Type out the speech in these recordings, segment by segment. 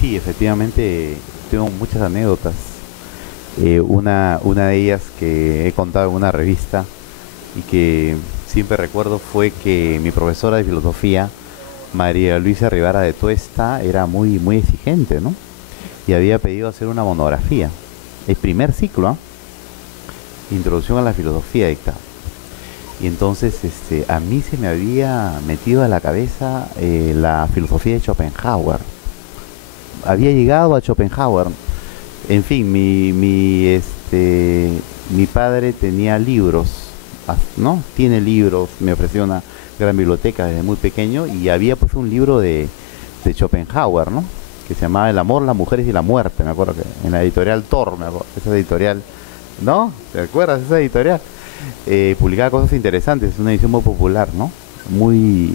Sí, efectivamente tengo muchas anécdotas. Una de ellas que he contado en una revista y que siempre recuerdo fue que mi profesora de filosofía, María Luisa Rivera de Tuesta, era muy exigente, ¿no? Y había pedido hacer una monografía. El primer ciclo, ¿ah? Introducción a la filosofía dictaba. Y entonces a mí se me había metido a la cabeza la filosofía de Schopenhauer. Había llegado a Schopenhauer. En fin, mi padre tenía libros, ¿no? Tiene libros, me ofreció una gran biblioteca desde muy pequeño y había pues un libro de Schopenhauer, ¿no? Que se llamaba El amor, las mujeres y la muerte, me acuerdo que en la editorial Thor, me acuerdo, esa editorial, ¿no? ¿Te acuerdas de esa editorial? Publicaba cosas interesantes, es una edición muy popular, ¿no? Muy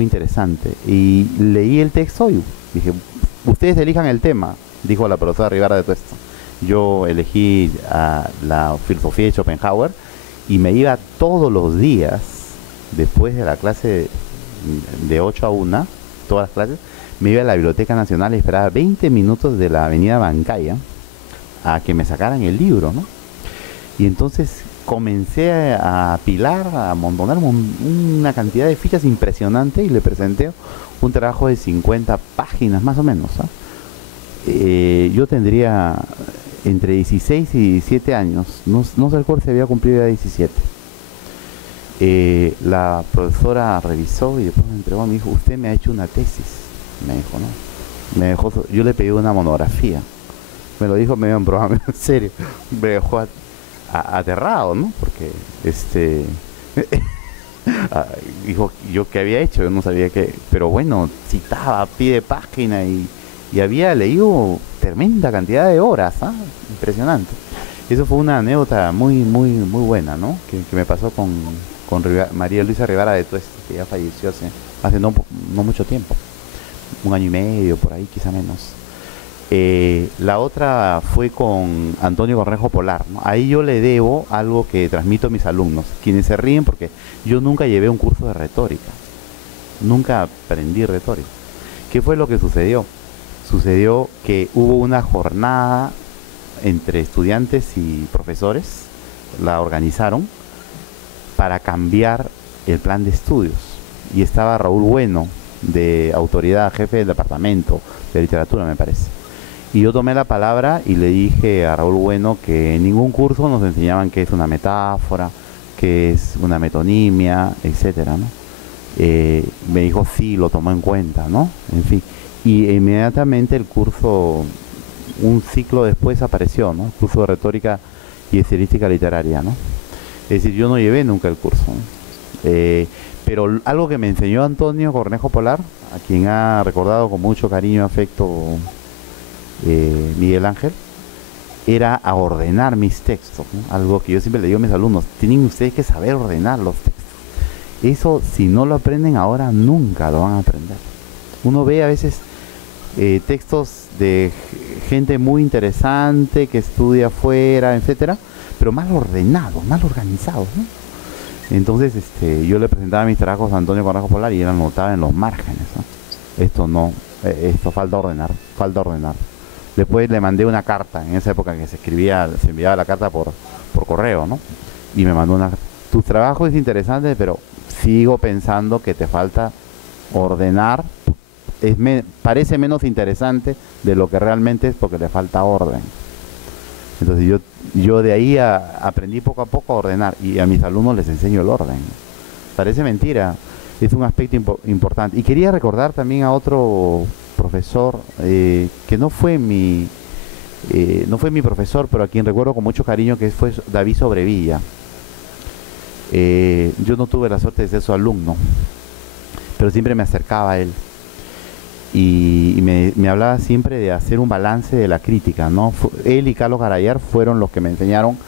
interesante. Y leí el texto y dije, ustedes elijan el tema, dijo la profesora Rivera de Tuesto. Yo elegí a la filosofía de Schopenhauer y me iba todos los días, después de la clase de 8 a 1, todas las clases, me iba a la Biblioteca Nacional y esperaba 20 minutos de la avenida Bancaya a que me sacaran el libro, ¿no? Y entonces comencé a apilar, a amontonar una cantidad de fichas impresionante y le presenté un trabajo de 50 páginas más o menos, ¿ah? Yo tendría entre 16 y 17 años, no sé cuál se había cumplido ya 17. La profesora revisó y después me entregó, me dijo, usted me ha hecho una tesis, me dijo, ¿no? Me dejó, yo le pedí una monografía, me lo dijo medio en broma, en serio, me dejó aterrado, ¿no? Porque ah, dijo yo qué había hecho, yo no sabía qué, pero bueno, citaba a pie de página y había leído tremenda cantidad de horas, ¿ah? Impresionante. Eso fue una anécdota muy buena, ¿no? Que me pasó con María Luisa Rivera de Tuesta, que ya falleció hace no mucho tiempo, un año y medio, por ahí, quizá menos. La otra fue con Antonio Cornejo Polar, ¿no? Ahí yo le debo algo que transmito a mis alumnos, quienes se ríen porque yo nunca llevé un curso de retórica, nunca aprendí retórica. ¿Qué fue lo que sucedió? Sucedió que hubo una jornada entre estudiantes y profesores, la organizaron para cambiar el plan de estudios. Y estaba Raúl Bueno, de autoridad, jefe del departamento de literatura, me parece. Y yo tomé la palabra y le dije a Raúl Bueno que en ningún curso nos enseñaban qué es una metáfora, qué es una metonimia, etcétera, ¿no? Me dijo sí, lo tomó en cuenta, ¿no? En fin. Y inmediatamente el curso, un ciclo después apareció, ¿no? El curso de retórica y estilística literaria, ¿no? Es decir, yo no llevé nunca el curso, ¿no? Pero algo que me enseñó Antonio Cornejo Polar, a quien ha recordado con mucho cariño y afecto Miguel Ángel, era a ordenar mis textos, ¿no? Algo que yo siempre le digo a mis alumnos, tienen ustedes que saber ordenar los textos. Eso, si no lo aprenden ahora, nunca lo van a aprender. Uno ve a veces textos de gente muy interesante que estudia afuera, etcétera, pero mal ordenados, mal organizados, ¿no? Entonces yo le presentaba mis trabajos a Antonio Cornejo Polar y él anotaba en los márgenes, ¿no? Esto no, esto falta ordenar, falta ordenar. Después le mandé una carta, en esa época que se enviaba la carta por correo, ¿no? Y me mandó tu trabajo es interesante, pero sigo pensando que te falta ordenar, parece menos interesante de lo que realmente es porque le falta orden. Entonces yo de ahí aprendí poco a poco a ordenar y a mis alumnos les enseño el orden. Parece mentira, es un aspecto importante. Y quería recordar también a otro profesor que no fue mi profesor, pero a quien recuerdo con mucho cariño, que fue David Sobrevilla. Yo no tuve la suerte de ser su alumno, pero siempre me acercaba a él y me hablaba siempre de hacer un balance de la crítica, ¿no? Él y Carlos Garayar fueron los que me enseñaron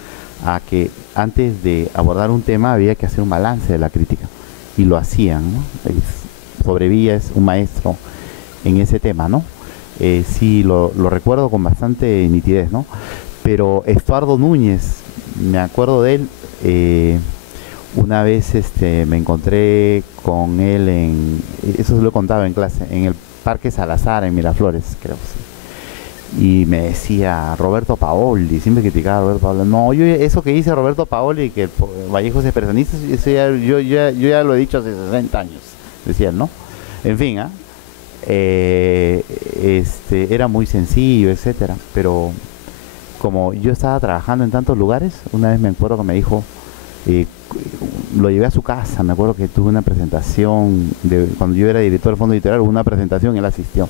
a que antes de abordar un tema había que hacer un balance de la crítica y lo hacían, ¿no? Sobrevilla es un maestro en ese tema, ¿no? Sí, lo recuerdo con bastante nitidez, ¿no? Pero Estuardo Núñez, me acuerdo de él, Una vez me encontré con él eso se lo he contado en clase, en el Parque Salazar, en Miraflores, creo, sí. Y me decía Roberto Paoli, siempre criticaba a Roberto Paoli. No, yo eso que dice Roberto Paoli, que Vallejo es expresionista, eso yo ya lo he dicho hace 60 años, decía él, ¿no? En fin, ¿ah? Era muy sencillo, etcétera, pero como yo estaba trabajando en tantos lugares, una vez me acuerdo que me dijo, eh, lo llevé a su casa, me acuerdo que tuve una presentación, cuando yo era director del fondo editorial, hubo una presentación, él asistió,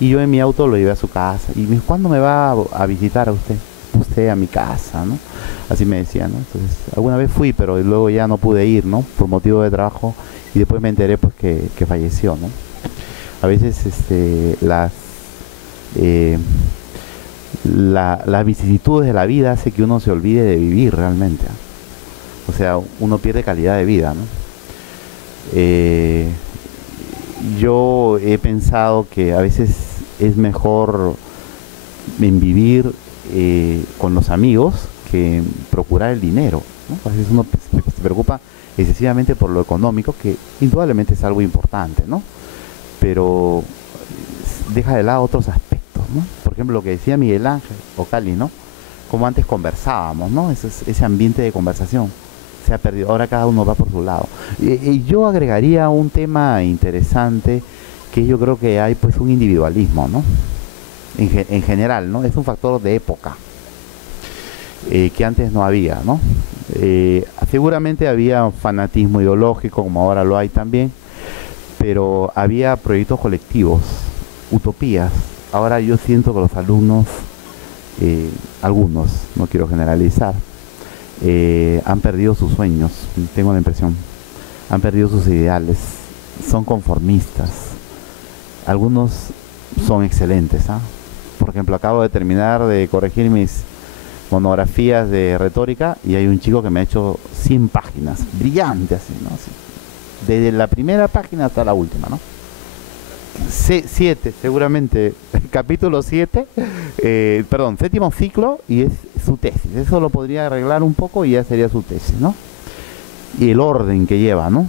y yo en mi auto lo llevé a su casa, y me dijo, ¿cuándo me va a visitar a usted? Usted a mi casa, ¿no? Así me decía, ¿no? Entonces, alguna vez fui, pero luego ya no pude ir, ¿no? Por motivo de trabajo, y después me enteré, pues, que falleció, ¿no? A veces, eh, las vicisitudes de la vida hace que uno se olvide de vivir realmente, ¿ah? O sea, uno pierde calidad de vida, ¿no? Eh, yo he pensado que a veces es mejor en vivir con los amigos que procurar el dinero, ¿no? A veces uno se preocupa excesivamente por lo económico, que indudablemente es algo importante, ¿no? Pero deja de lado otros aspectos, ¿no? Por ejemplo, lo que decía Miguel Ángel o Cali, ¿no? Como antes conversábamos, ¿no? Ese ambiente de conversación se ha perdido. Ahora cada uno va por su lado. Y yo agregaría un tema interesante, que yo creo que hay pues un individualismo, ¿no? En general, ¿no? Es un factor de época, que antes no había, ¿no? Seguramente había fanatismo ideológico, como ahora lo hay también, pero había proyectos colectivos, utopías. Ahora yo siento que los alumnos, algunos, no quiero generalizar, han perdido sus sueños, tengo la impresión, han perdido sus ideales, son conformistas. Algunos son excelentes, ¿ah? Por ejemplo, acabo de terminar de corregir mis monografías de retórica y hay un chico que me ha hecho 100 páginas, brillante así, ¿no? Así, desde la primera página hasta la última, ¿no? 7, seguramente, capítulo 7, perdón, séptimo ciclo, y es su tesis. Eso lo podría arreglar un poco y ya sería su tesis, ¿no? Y el orden que lleva, ¿no?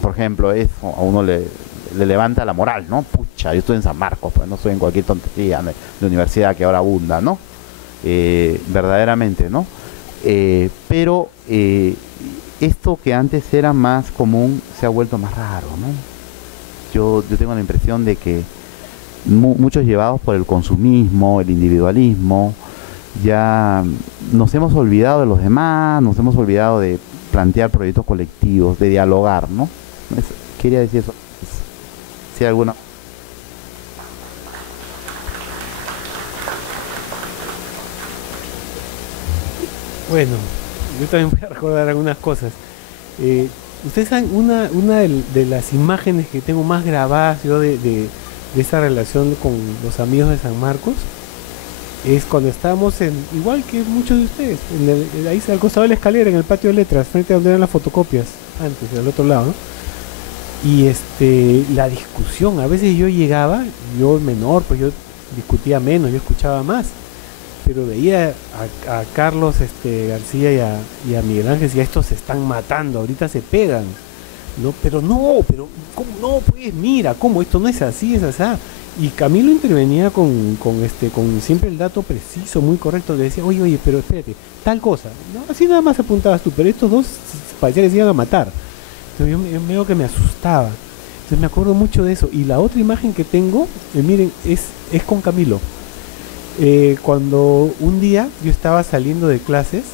Por ejemplo, eso a uno le levanta la moral, ¿no? Pucha, yo estoy en San Marcos, pues no estoy en cualquier tontería de universidad que ahora abunda, ¿no? Verdaderamente, ¿no? Pero esto que antes era más común se ha vuelto más raro, ¿no? Yo tengo la impresión de que muchos llevados por el consumismo, el individualismo, ya nos hemos olvidado de los demás, nos hemos olvidado de plantear proyectos colectivos, de dialogar, ¿no? Quería decir eso. Si hay alguna... Bueno, yo también voy a recordar algunas cosas. Ustedes saben, una de las imágenes que tengo más grabadas yo de esa relación con los amigos de San Marcos es cuando estábamos igual que muchos de ustedes, ahí al costado de la escalera, en el patio de letras, frente a donde eran las fotocopias, antes, del otro lado, ¿no? Y la discusión, a veces yo llegaba, yo menor, pues yo discutía menos, yo escuchaba más, pero veía a Carlos García y a Miguel Ángel, y a estos se están matando, ahorita se pegan, ¿no? Pero no, ¿cómo no? Pues mira, ¿cómo? Esto no es así, es así. Y Camilo intervenía con siempre el dato preciso, muy correcto, le decía, oye, pero espérate, tal cosa, no, así nada más apuntabas tú, pero estos dos parecía que se iban a matar. Entonces yo veo que me asustaba. Entonces me acuerdo mucho de eso. Y la otra imagen que tengo, miren, es con Camilo. Cuando un día yo estaba saliendo de clases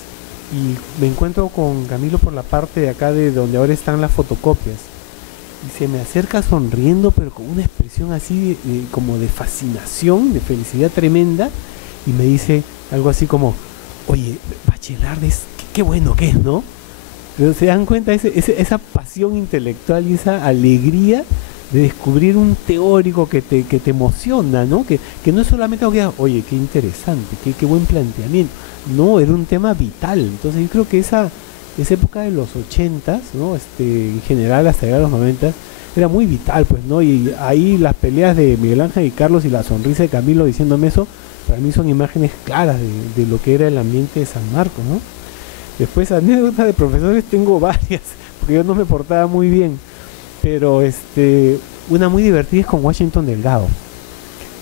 y me encuentro con Camilo por la parte de acá de donde ahora están las fotocopias, y se me acerca sonriendo, pero con una expresión así como de fascinación, de felicidad tremenda, y me dice algo así como, oye, Bachelard, qué bueno que es, ¿no? Pero se dan cuenta esa pasión intelectual y esa alegría de descubrir un teórico que te emociona, ¿no? Que no es solamente algo que digas, oye, qué interesante, qué buen planteamiento. No, era un tema vital. Entonces yo creo que esa época de los 80s, ¿no? En general hasta llegar a los 90s, era muy vital, pues, ¿no? Y ahí las peleas de Miguel Ángel y Carlos y la sonrisa de Camilo diciéndome eso, para mí son imágenes claras de lo que era el ambiente de San Marcos, ¿no? Después anécdotas de profesores tengo varias, porque yo no me portaba muy bien. Pero una muy divertida es con Washington Delgado.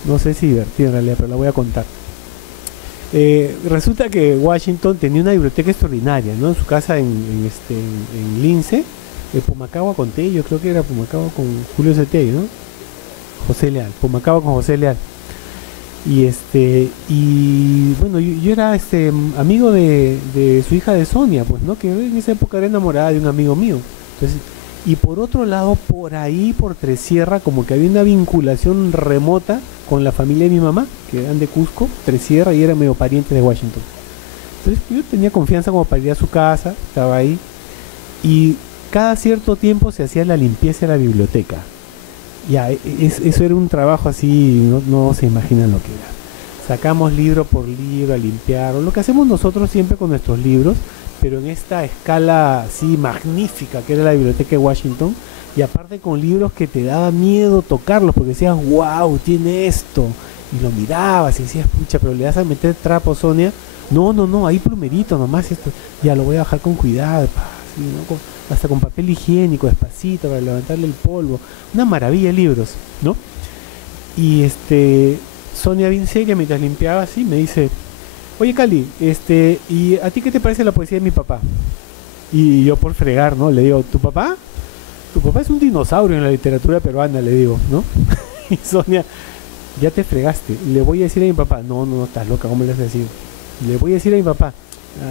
No sé si divertida en realidad, pero la voy a contar. Resulta que Washington tenía una biblioteca extraordinaria, ¿no? En su casa en Lince, Pumacagua con Tello, creo que era Pumacagua con Julio Cetello, ¿no? José Leal, Pumacagua con José Leal. Y bueno, yo era amigo de su hija de Sonia, pues, ¿no? Que en esa época era enamorada de un amigo mío. Entonces, y por otro lado, por ahí, por Tresierra, como que había una vinculación remota con la familia de mi mamá, que eran de Cusco, Tresierra, y eran medio parientes de Washington. Entonces yo tenía confianza como para ir a su casa, estaba ahí, y cada cierto tiempo se hacía la limpieza de la biblioteca. Ya, eso era un trabajo así, no se imaginan lo que era. Sacamos libro por libro a limpiar, o lo que hacemos nosotros siempre con nuestros libros, pero en esta escala así magnífica que era la biblioteca de Washington, y aparte con libros que te daba miedo tocarlos, porque decías, wow, tiene esto, y lo mirabas y decías, pucha, pero le vas a meter trapo, Sonia. No, ahí plumerito nomás, esto, ya lo voy a bajar con cuidado, así, ¿no? Hasta con papel higiénico, despacito, para levantarle el polvo. Una maravilla de libros, ¿no? Y Sonia bien seria, mientras limpiaba así, me dice, oye Cali, ¿y a ti qué te parece la poesía de mi papá? Y yo por fregar, ¿no? Le digo, ¿tu papá? Tu papá es un dinosaurio en la literatura peruana, le digo, ¿no? Y Sonia, ya te fregaste, le voy a decir a mi papá. No, estás loca, ¿cómo le vas a decir? Le voy a decir a mi papá.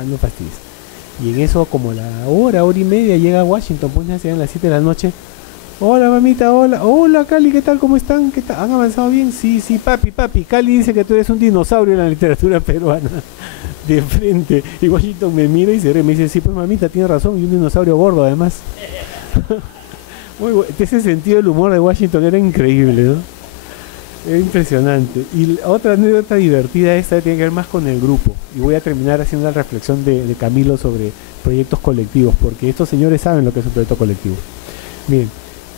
No fastidies. Y en eso, como la hora y media, llega a Washington, pues ya sean las 7 de la noche. Hola mamita, hola Cali, ¿qué tal? ¿Cómo están? ¿Qué tal? ¿Han avanzado bien? Sí, papi, Cali dice que tú eres un dinosaurio en la literatura peruana. De frente. Y Washington me mira y se ríe, me dice, sí, pues mamita, tiene razón, y un dinosaurio gordo además. Muy bueno. Ese sentido del humor de Washington era increíble, ¿no? Era impresionante. Y otra anécdota divertida esta tiene que ver más con el grupo. Y voy a terminar haciendo la reflexión de Camilo sobre proyectos colectivos, porque estos señores saben lo que es un proyecto colectivo. Bien,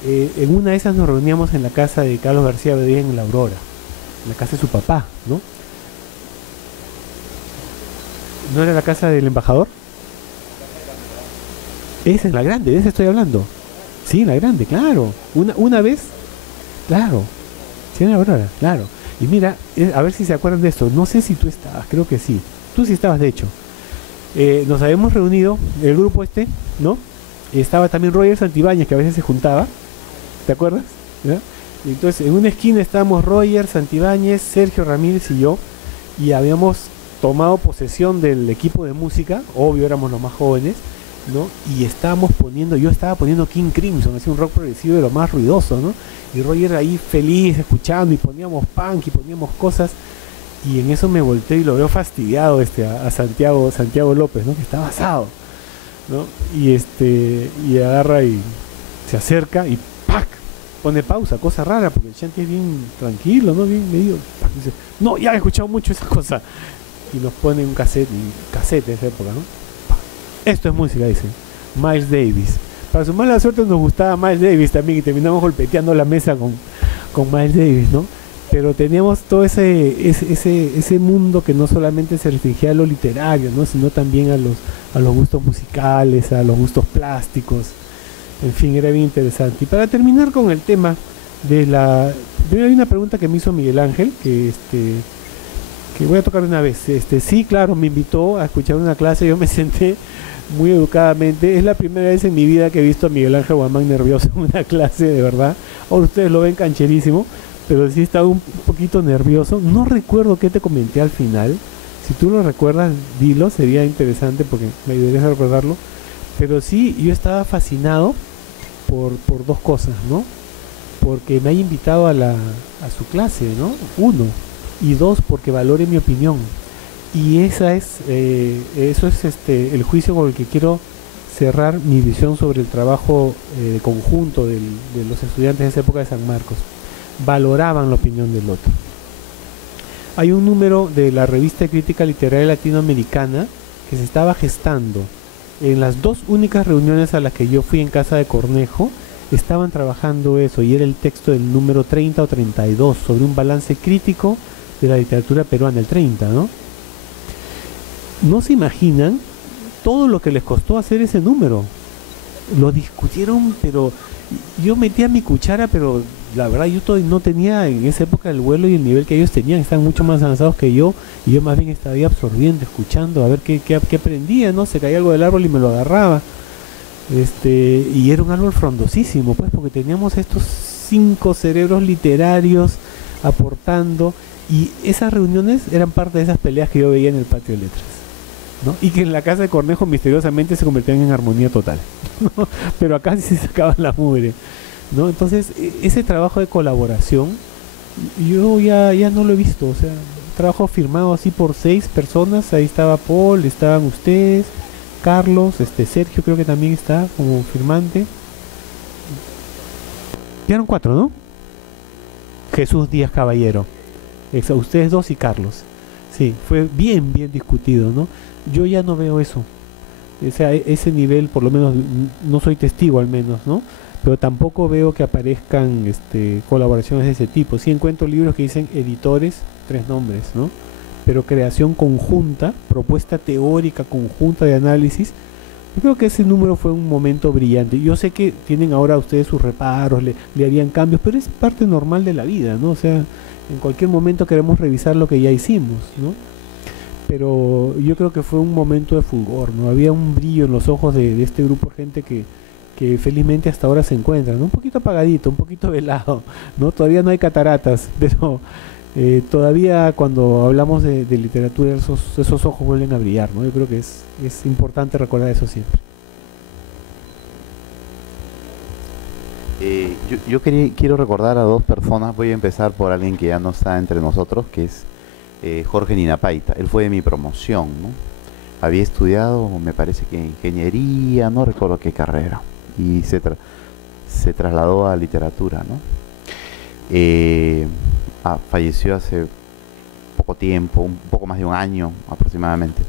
en una de esas nos reuníamos en la casa de Carlos García Bedía en La Aurora, en la casa de su papá, ¿no? ¿No era la casa del embajador? Esa es la grande, de esa estoy hablando. Sí, la grande, claro. Una vez, claro. Sí, en La Aurora, claro. Y mira, a ver si se acuerdan de esto. No sé si tú estabas, creo que sí. Tú sí estabas, de hecho. Nos habíamos reunido, el grupo ¿no? Estaba también Roger Santibáñez, que a veces se juntaba. ¿Te acuerdas? ¿Ya? Y entonces, en una esquina estábamos Roger Santibáñez, Sergio Ramírez y yo. Y habíamos tomado posesión del equipo de música. Obvio, éramos los más jóvenes, ¿no? Y yo estaba poniendo King Crimson, así un rock progresivo de lo más ruidoso, ¿no? Y Roger ahí feliz escuchando, y poníamos punk y poníamos cosas, y en eso me volteé y lo veo fastidiado a Santiago López, ¿no? Que está basado, ¿no? Y agarra y se acerca y ¡pac! Pone pausa, cosa rara, porque el Shanti es bien tranquilo, ¿no? Bien medio, ¡pac! Dice, no, ya he escuchado mucho esa cosa, y nos pone un cassette de esa época, ¿no? Esto es música, dice Miles Davis. Para su mala suerte nos gustaba Miles Davis también, y terminamos golpeteando la mesa con Miles Davis, ¿no? Pero teníamos todo ese mundo que no solamente se restringía a lo literario, ¿no? Sino también a los gustos musicales, a los gustos plásticos. En fin, era bien interesante. Y para terminar con el tema primero hay una pregunta que me hizo Miguel Ángel, que voy a tocar una vez. Sí, claro, me invitó a escuchar una clase, yo me senté muy educadamente. Es la primera vez en mi vida que he visto a Miguel Ángel Guamán nervioso en una clase, de verdad. Ahora ustedes lo ven cancherísimo, pero sí estaba un poquito nervioso. No recuerdo qué te comenté al final. Si tú lo recuerdas, dilo, sería interesante porque me ayudarías a recordarlo. Pero sí, yo estaba fascinado por dos cosas, ¿no? Porque me haya invitado a su clase, ¿no? Uno. Y dos, porque valore mi opinión. Y eso es el juicio con el que quiero cerrar mi visión sobre el trabajo conjunto de los estudiantes de esa época de San Marcos. Valoraban la opinión del otro. Hay un número de la revista de crítica literaria latinoamericana que se estaba gestando. En las dos únicas reuniones a las que yo fui en casa de Cornejo, estaban trabajando eso, y era el texto del número 30 o 32 sobre un balance crítico de la literatura peruana, el 30, ¿no? No se imaginan todo lo que les costó hacer ese número. Lo discutieron, pero yo metía mi cuchara, pero la verdad yo todavía no tenía en esa época el vuelo y el nivel que ellos tenían, estaban mucho más avanzados que yo, y yo más bien estaba ahí absorbiendo, escuchando, a ver qué aprendía, ¿no? Se caía algo del árbol y me lo agarraba. Y era un árbol frondosísimo, pues, porque teníamos estos 5 cerebros literarios aportando, y esas reuniones eran parte de esas peleas que yo veía en el patio de letras, ¿no? Y que en la casa de Cornejo misteriosamente se convertían en armonía total, ¿no? Pero acá sí se sacaban la mugre, ¿no? Entonces, ese trabajo de colaboración, yo ya no lo he visto, o sea, trabajo firmado así por 6 personas, ahí estaba Paul, estaban ustedes, Carlos, Sergio creo que también está como firmante. Quedaron 4, ¿no? Jesús Díaz Caballero, ustedes 2 y Carlos. Sí, fue bien discutido, ¿no? Yo ya no veo eso. O sea, ese nivel, por lo menos, no soy testigo al menos, ¿no? Pero tampoco veo que aparezcan colaboraciones de ese tipo. Sí encuentro libros que dicen editores, 3 nombres, ¿no? Pero creación conjunta, propuesta teórica conjunta de análisis. Yo creo que ese número fue un momento brillante. Yo sé que tienen ahora ustedes sus reparos, le harían cambios, pero es parte normal de la vida, ¿no? O sea, en cualquier momento queremos revisar lo que ya hicimos, ¿no? Pero yo creo que fue un momento de fulgor, ¿no? Había un brillo en los ojos de este grupo de gente que felizmente hasta ahora se encuentra, ¿no? Un poquito apagadito, un poquito velado, ¿no? Todavía no hay cataratas, pero todavía cuando hablamos de literatura esos ojos vuelven a brillar, ¿no? Yo creo que es importante recordar eso siempre. Quiero recordar a 2 personas. Voy a empezar por alguien que ya no está entre nosotros, que es Jorge Ninapaita. Él fue de mi promoción, ¿no? Había estudiado, me parece que ingeniería, no recuerdo qué carrera, y se trasladó a literatura, ¿no? Falleció hace poco tiempo, un poco más de un año aproximadamente.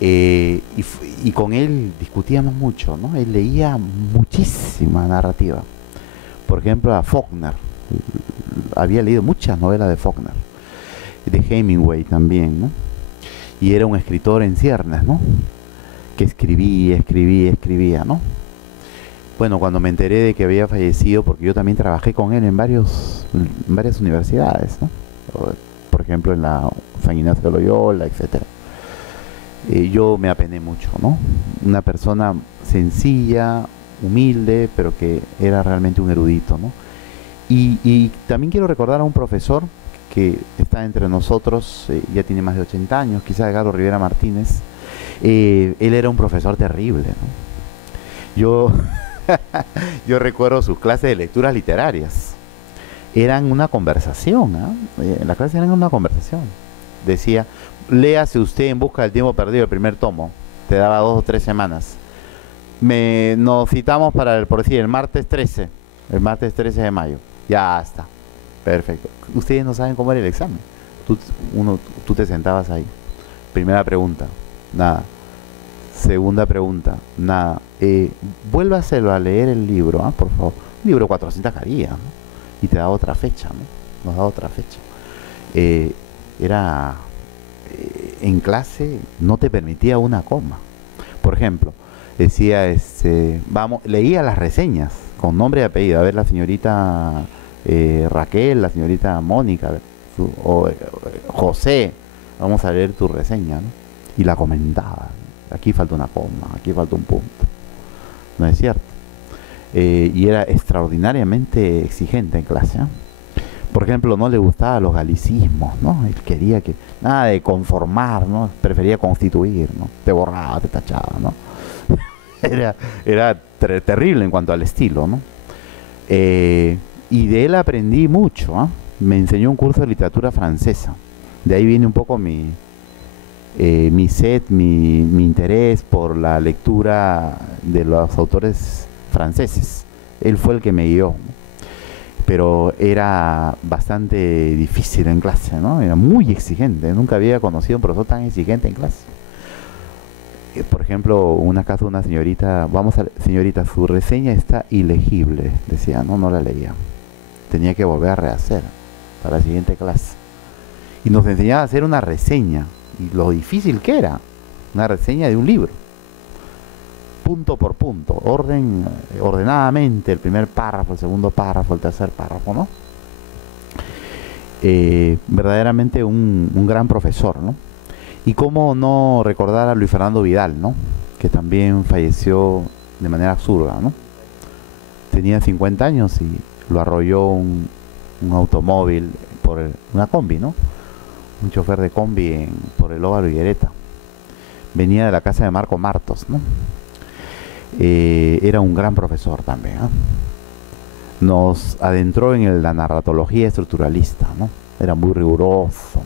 Y con él discutíamos mucho, ¿no? Él leía muchísima narrativa. Por ejemplo, a Faulkner. Había leído muchas novelas de Faulkner, de Hemingway también, ¿no? Y era un escritor en ciernes, ¿no? Que escribía, ¿no? Bueno, cuando me enteré de que había fallecido, porque yo también trabajé con él en varias universidades, ¿no? Por ejemplo, en la San Ignacio de Loyola, etcétera. Yo me apené mucho, ¿no? Una persona sencilla, humilde, pero que era realmente un erudito, ¿no? Y también quiero recordar a un profesor que está entre nosotros, ya tiene más de 80 años, quizás Edgardo Rivera Martínez. Él era un profesor terrible, ¿no? Yo recuerdo sus clases de lecturas literarias. Eran una conversación, ¿eh? Las clases eran una conversación. Decía, léase usted En busca del tiempo perdido, el primer tomo. Te daba 2 o 3 semanas. Nos citamos por decir, el martes 13 de mayo. Ya está. Perfecto. Ustedes no saben cómo era el examen. Tú te sentabas ahí. Primera pregunta, nada. Segunda pregunta, nada. Vuélvaselo a leer el libro, por favor. Un libro 400 carillas, ¿no? Y te da otra fecha, ¿no? Nos da otra fecha. En clase no te permitía una coma. Por ejemplo, decía, leía las reseñas con nombre y apellido. A ver, la señorita Raquel, la señorita Mónica, José, vamos a leer tu reseña, ¿no? Y la comentaba. Aquí falta una coma, aquí falta un punto. ¿No es cierto? Y era extraordinariamente exigente en clase, ¿eh? Por ejemplo, no le gustaban los galicismos, ¿no? Él quería que nada de conformar, ¿no? Prefería constituir, ¿no? Te borraba, te tachaba, ¿no? Era terrible en cuanto al estilo, ¿no? Y de él aprendí mucho, ¿eh? Me enseñó un curso de literatura francesa. De ahí viene un poco mi interés por la lectura de los autores franceses. Él fue el que me guió, ¿no? Pero era bastante difícil en clase, ¿no? Era muy exigente. Nunca había conocido a un profesor tan exigente en clase. Por ejemplo, una casa de una señorita, señorita, su reseña está ilegible, decía, no la leía. Tenía que volver a rehacer para la siguiente clase. Y nos enseñaba a hacer una reseña, y lo difícil que era, una reseña de un libro. punto por punto, ordenadamente, el primer párrafo, el segundo párrafo, el tercer párrafo, ¿no? Verdaderamente un gran profesor, ¿no? Y cómo no recordar a Luis Fernando Vidal, ¿no? Que también falleció de manera absurda, ¿no? Tenía 50 años y lo arrolló un automóvil una combi, ¿no? Un chofer de combi por el Óvalo Higuereta. Venía de la casa de Marco Martos, ¿no? Era un gran profesor también, ¿eh? Nos adentró en la narratología estructuralista, ¿no? Era muy riguroso.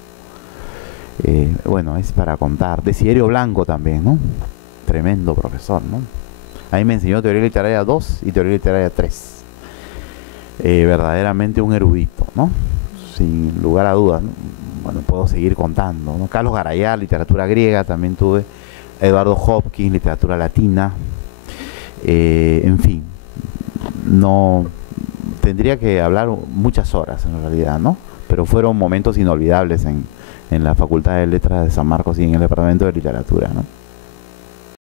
Bueno, es para contar. Desiderio Blanco también, ¿no? Tremendo profesor, ¿no? A mí me enseñó Teoría Literaria 2 y Teoría Literaria 3. Verdaderamente un erudito, ¿no? Sin lugar a dudas, ¿no? Bueno, puedo seguir contando, ¿no? Carlos Garayar, literatura griega, también tuve. Eduardo Hopkins, literatura latina. En fin, no tendría que hablar muchas horas en realidad, ¿no? Pero fueron momentos inolvidables en la Facultad de Letras de San Marcos y en el Departamento de Literatura, ¿no?